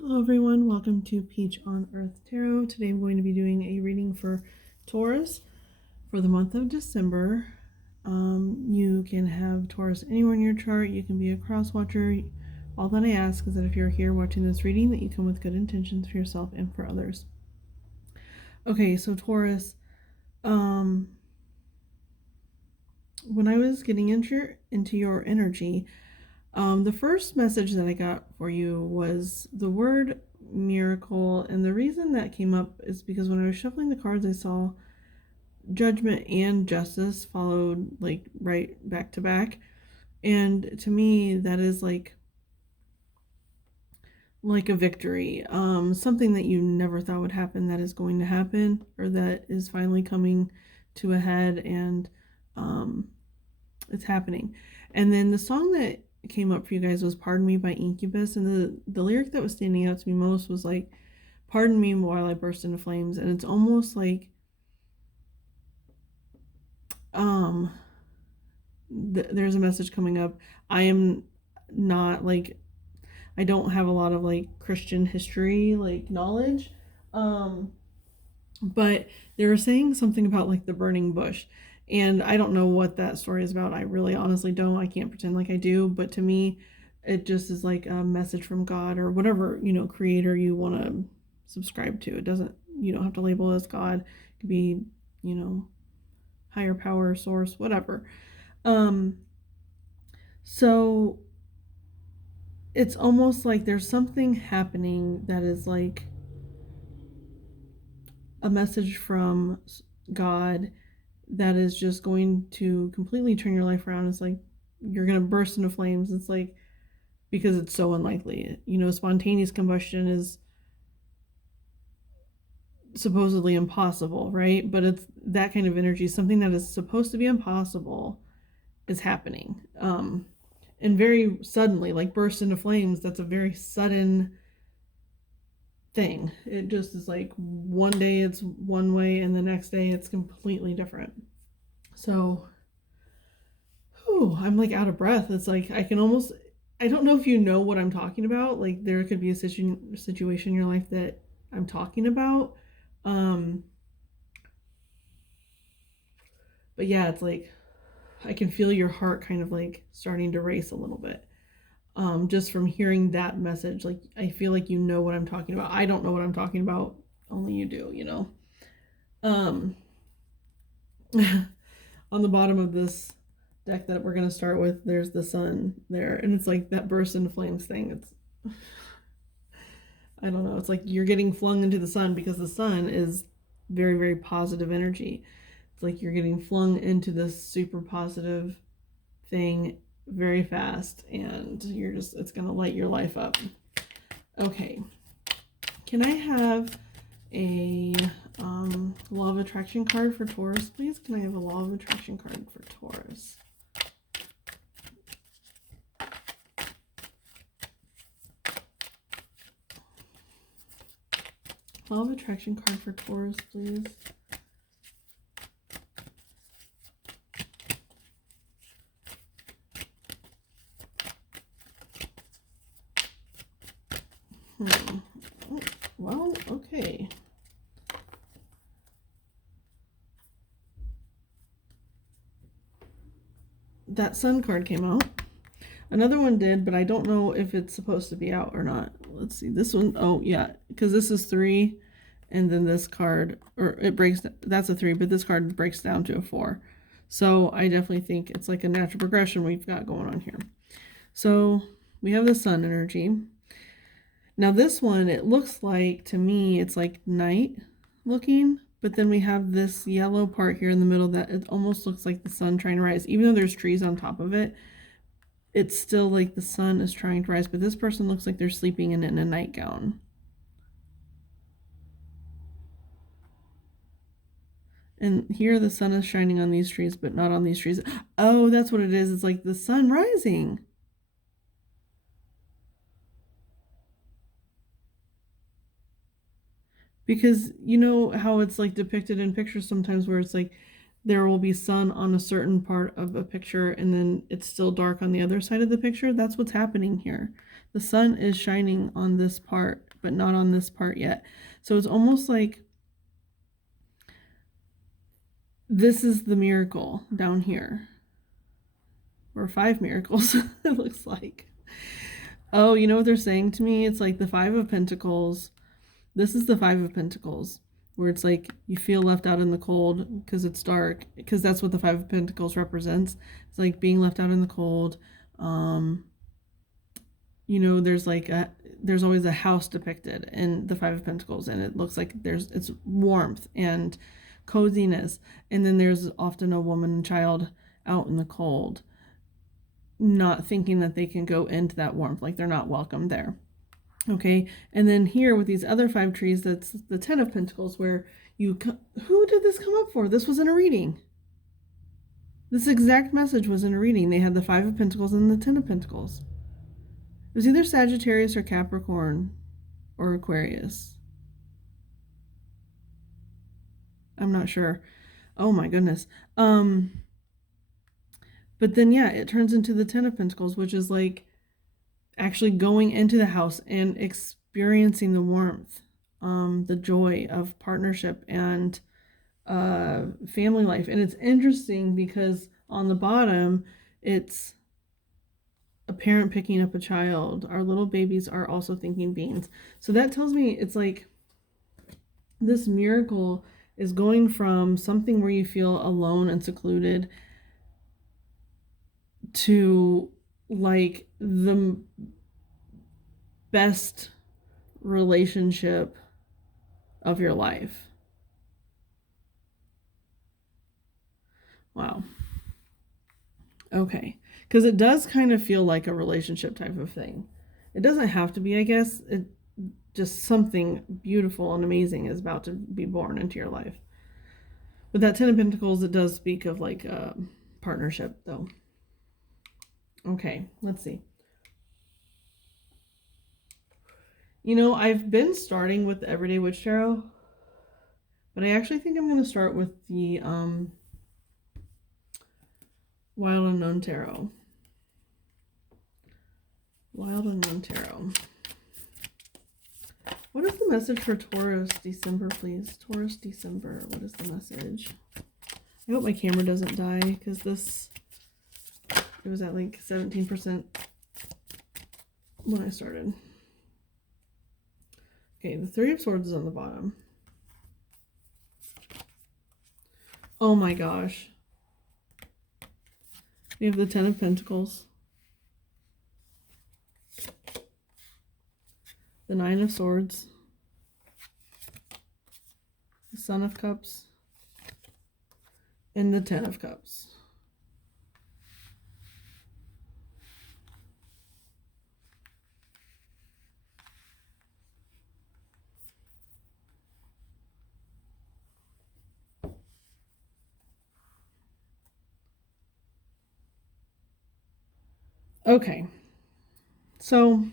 Hello everyone, welcome to Peach on Earth Tarot. Today I'm going to be doing a reading for Taurus for the month of December. You can have Taurus anywhere in your chart. You can be a cross watcher. All that I ask is that if you're here watching this reading, that you come with good intentions for yourself and for others. Okay, so Taurus, when I was getting into your energy, the first message that I got for you was the word miracle, and the reason that came up is because when I was shuffling the cards, I saw judgment and justice followed like right back to back, and to me that is like a victory, something that you never thought would happen that is going to happen, or that is finally coming to a head, and it's happening. And then the song that came up for you guys was Pardon Me by Incubus, and the lyric that was standing out to me most was like, pardon me while I burst into flames. And it's almost like there's a message coming up. I am not like, I don't have a lot of like Christian history like knowledge, but they were saying something about like the burning bush, and I don't know what that story is about. I really honestly don't. I can't pretend like I do, but to me it just is like a message from God, or whatever, creator you want to subscribe to. It doesn't, you don't have to label it as God. It could be, higher power, source, whatever. So it's almost like there's something happening that is like a message from God that is just going to completely turn your life around. It's like you're going to burst into flames. It's like, because it's so unlikely. Spontaneous combustion is supposedly impossible, right? But it's that kind of energy. Something that is supposed to be impossible is happening. And very suddenly, like burst into flames, that's a very sudden thing. It just is like one day it's one way and the next day it's completely different. So, I'm like out of breath. It's like I don't know if you know what I'm talking about. Like there could be a situation in your life that I'm talking about. But yeah, it's like I can feel your heart kind of like starting to race a little bit. Just from hearing that message, like I feel like you know what I'm talking about. I don't know what I'm talking about. Only you do, Um, on the bottom of this deck that we're going to start with, there's the sun there, and it's like that burst into flames thing. It's, I don't know, it's like you're getting flung into the sun, because the sun is very, very positive energy. It's like you're getting flung into this super positive thing very fast, and it's going to light your life up. Okay, can I have a law of attraction card for Taurus, please? Can I have a law of attraction card for Taurus? Law of attraction card for Taurus, please. Well, okay. That sun card came out. Another one did, but I don't know if it's supposed to be out or not. Let's see. This one, oh yeah, because this is 3, and then this card, or it breaks, that's a 3, but this card breaks down to a 4. So I definitely think it's like a natural progression we've got going on here. So we have the sun energy. Now this one, it looks like, to me, it's like night looking, but then we have this yellow part here in the middle that it almost looks like the sun trying to rise. Even though there's trees on top of it, it's still like the sun is trying to rise, but this person looks like they're sleeping in a nightgown. And here the sun is shining on these trees, but not on these trees. Oh, that's what it is. It's like the sun rising. Because you know how it's like depicted in pictures sometimes, where it's like there will be sun on a certain part of a picture and then it's still dark on the other side of the picture? That's what's happening here. The sun is shining on this part but not on this part yet. So it's almost like this is the miracle down here. Or 5 miracles, it looks like. Oh, you know what they're saying to me? It's like the 5 of Pentacles. This is the 5 of Pentacles, where it's like you feel left out in the cold because it's dark, because that's what the 5 of Pentacles represents. It's like being left out in the cold. You know, there's always a house depicted in the 5 of Pentacles, and it looks like it's warmth and coziness, and then there's often a woman and child out in the cold, not thinking that they can go into that warmth, like they're not welcome there. Okay, and then here with these other 5 trees, that's the 10 of Pentacles, where who did this come up for? This was in a reading. This exact message was in a reading. They had the 5 of Pentacles and the 10 of Pentacles. It was either Sagittarius or Capricorn or Aquarius. I'm not sure. Oh my goodness. But then, yeah, it turns into the 10 of Pentacles, which is like actually going into the house and experiencing the warmth, the joy of partnership and family life. And it's interesting because on the bottom, it's a parent picking up a child. Our little babies are also thinking beings. So that tells me it's like this miracle is going from something where you feel alone and secluded to like the best relationship of your life. Wow. Okay. Because it does kind of feel like a relationship type of thing. It doesn't have to be, I guess. It just something beautiful and amazing is about to be born into your life. But that 10 of Pentacles, it does speak of like a partnership though. Okay, let's see. You know, I've been starting with the Everyday Witch Tarot, but I actually think I'm going to start with the Wild Unknown Tarot. Wild Unknown Tarot. What is the message for Taurus December, please? Taurus December. What is the message? I hope my camera doesn't die, because this, it was at like 17% when I started. Okay, the 3 of Swords is on the bottom. Oh my gosh. We have the 10 of Pentacles. The 9 of Swords. The Son of Cups. And the 10 of Cups. Okay, so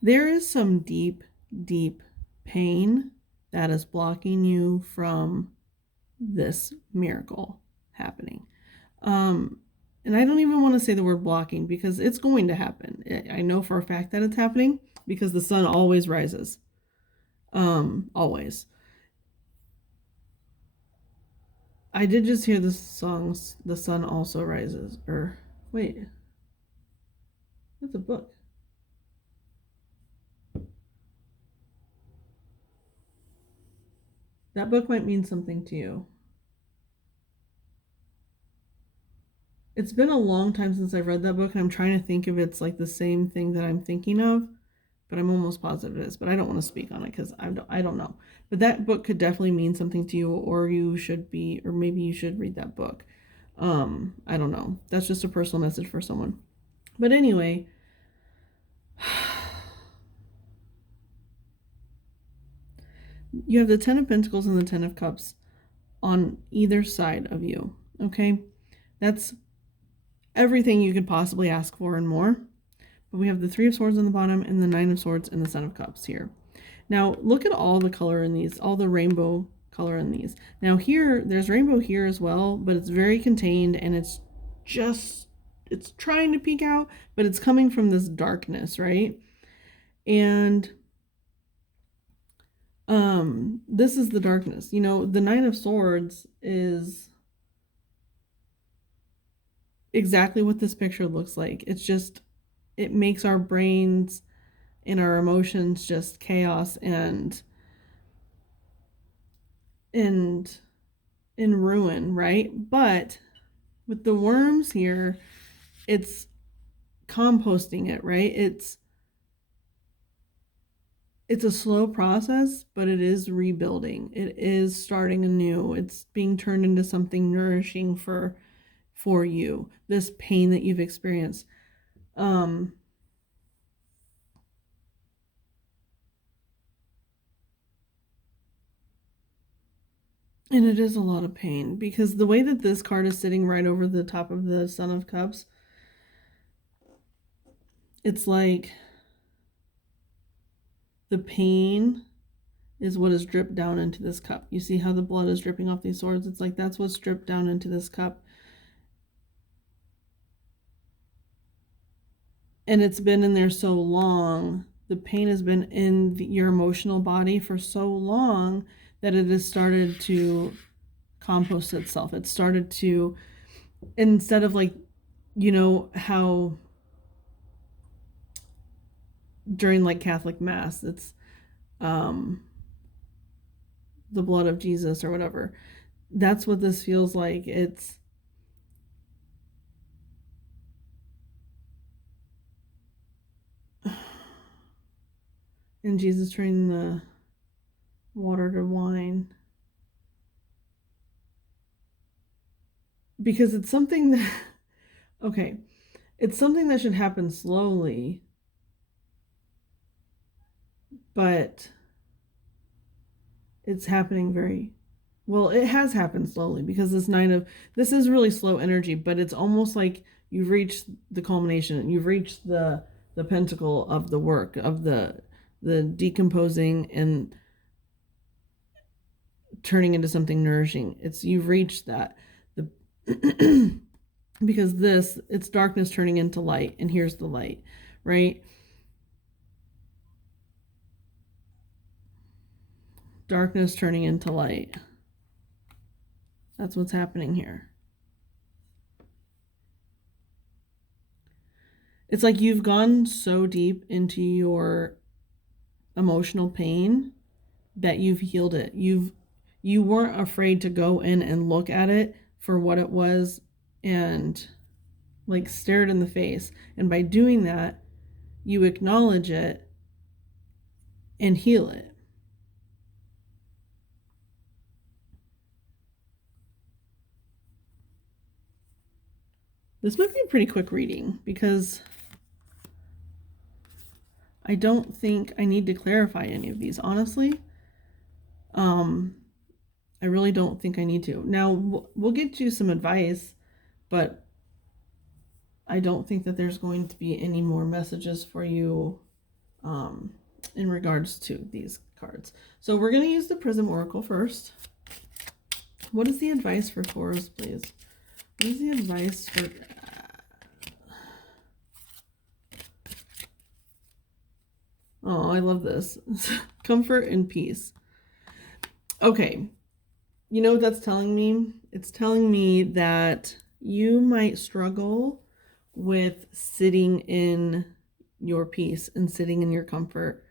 there is some deep, deep pain that is blocking you from this miracle happening. And I don't even want to say the word blocking, because it's going to happen. I know for a fact that it's happening because the sun always rises. Always. I did just hear the songs, The Sun Also Rises, or wait, that's a book. That book might mean something to you. It's been a long time since I've read that book, and I'm trying to think if it's like the same thing that I'm thinking of, but I'm almost positive it is, but I don't want to speak on it because I don't know. But that book could definitely mean something to you, or you should be, or maybe you should read that book. I don't know. That's just a personal message for someone. But anyway, you have the 10 of Pentacles and the 10 of Cups on either side of you, okay? That's everything you could possibly ask for and more. But we have the 3 of Swords on the bottom and the 9 of Swords and the Son of Cups here. Now, look at all the color in these, all the rainbow color in these. Now here, there's rainbow here as well, but it's very contained, and it's trying to peek out, but it's coming from this darkness, right? And this is the darkness. You know, the Nine of Swords is exactly what this picture looks like. It's just, it makes our brains and our emotions just chaos and in ruin, right? But with the worms here, it's composting it, right? It's a slow process, but it is rebuilding. It is starting anew. It's being turned into something nourishing for you. This pain that you've experienced. And it is a lot of pain because the way that this card is sitting right over the top of the Son of Cups, it's like the pain is what is dripped down into this cup. You see how the blood is dripping off these swords? It's like that's what's dripped down into this cup. And it's been in there so long. The pain has been in your emotional body for so long that it has started to compost itself. It started to, instead of like, you know, how during like Catholic Mass, it's the blood of Jesus or whatever. That's what this feels like. It's and Jesus turning the water to wine. Because it's something that, okay, it's something that should happen slowly, but it's happening very well. It has happened slowly because this is really slow energy, but it's almost like you've reached the culmination. You've reached the pentacle of the work of the decomposing and turning into something nourishing. You've reached that. The because it's darkness turning into light, and here's the light, right? Darkness turning into light. That's what's happening here. It's like you've gone so deep into your emotional pain that you've healed it. You weren't afraid to go in and look at it for what it was and like stare it in the face. And by doing that, you acknowledge it and heal it. This might be a pretty quick reading because I don't think I need to clarify any of these, honestly. I really don't think I need to. Now, we'll get you some advice, but I don't think that there's going to be any more messages for you in regards to these cards. So we're going to use the Prism Oracle first. What is the advice for Taurus, please? What is the advice for... Oh, I love this. Comfort and peace. Okay. You know what that's telling me? It's telling me that you might struggle with sitting in your peace and sitting in your comfort.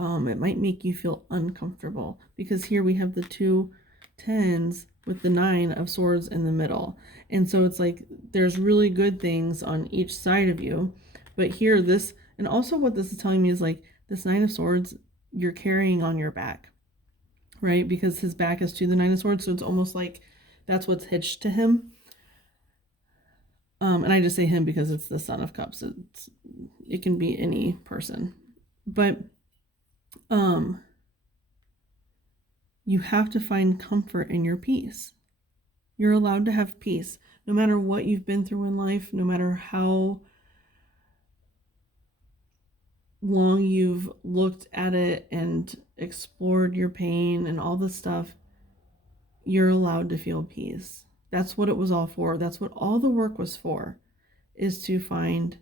It might make you feel uncomfortable because here we have the 2 tens with the 9 of swords in the middle. And so it's like there's really good things on each side of you. But here this, and also what this is telling me is like this 9 of swords you're carrying on your back, right? Because his back is to the 9 of swords. So it's almost like that's what's hitched to him. And I just say him because it's the Son of Cups. It can be any person. But you have to find comfort in your peace. You're allowed to have peace no matter what you've been through in life, no matter how long you've looked at it and explored your pain and all this stuff. You're allowed to feel peace. That's what it was all for. That's what all the work was for, is to find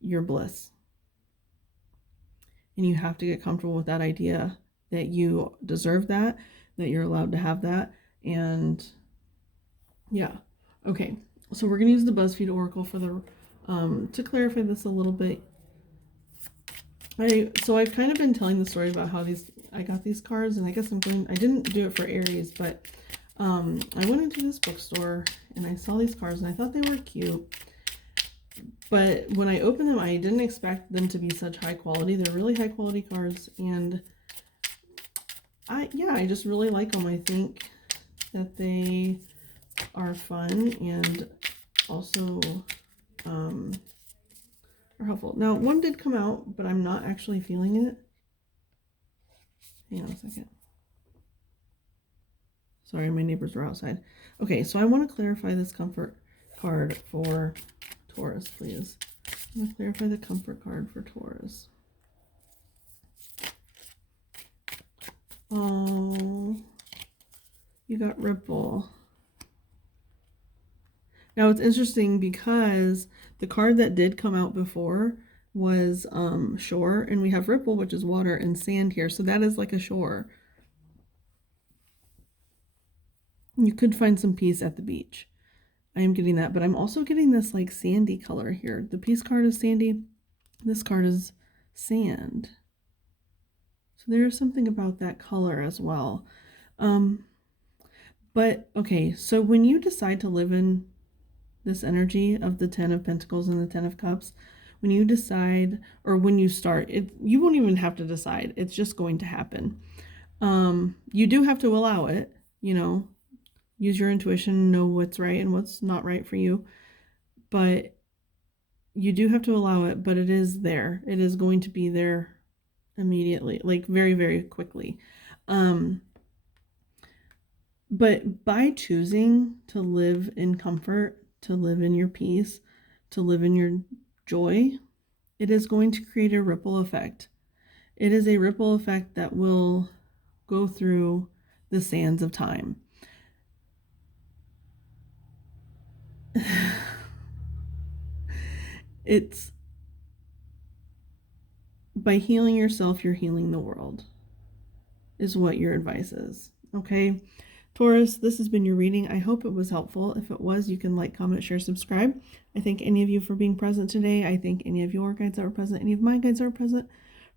your bliss. and you have to get comfortable with that idea that you deserve that you're allowed to have that. And yeah, okay, so we're gonna use the BuzzFeed Oracle for the to clarify this a little bit. I've kind of been telling the story about how I got these cards, and I guess I didn't do it for Aries, but I went into this bookstore and I saw these cards and I thought they were cute. But when I opened them, I didn't expect them to be such high quality. They're really high quality cards, and I just really like them. I think that they are fun and also are helpful. Now, one did come out, but I'm not actually feeling it. Hang on a second. Sorry, my neighbors were outside. Okay, so I want to clarify this comfort card for Taurus, please. I'm going to clarify the comfort card for Taurus. Oh, you got Ripple. Now it's interesting because the card that did come out before was shore, and we have Ripple, which is water, and sand here. So that is like a shore. You could find some peace at the beach. I am getting that, but I'm also getting this like sandy color here. The peace card is sandy. This card is sand. So there's something about that color as well. But okay, so when you decide to live in this energy of the 10 of Pentacles and the 10 of Cups, when you decide, or when you start, you won't even have to decide. It's just going to happen. You do have to allow it, use your intuition, know what's right and what's not right for you. But you do have to allow it, but it is there. It is going to be there immediately, like very, very quickly. But by choosing to live in comfort, to live in your peace, to live in your joy, it is going to create a ripple effect. It is a ripple effect that will go through the sands of time. It's by healing yourself, you're healing the world, is what your advice is. Okay, Taurus, this has been your reading. I hope it was helpful. If it was, you can like, comment, share, subscribe. I thank any of you for being present today. I thank any of your guides that were present, any of my guides that were present.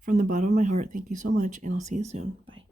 From the bottom of my heart, thank you so much, and I'll see you soon. Bye.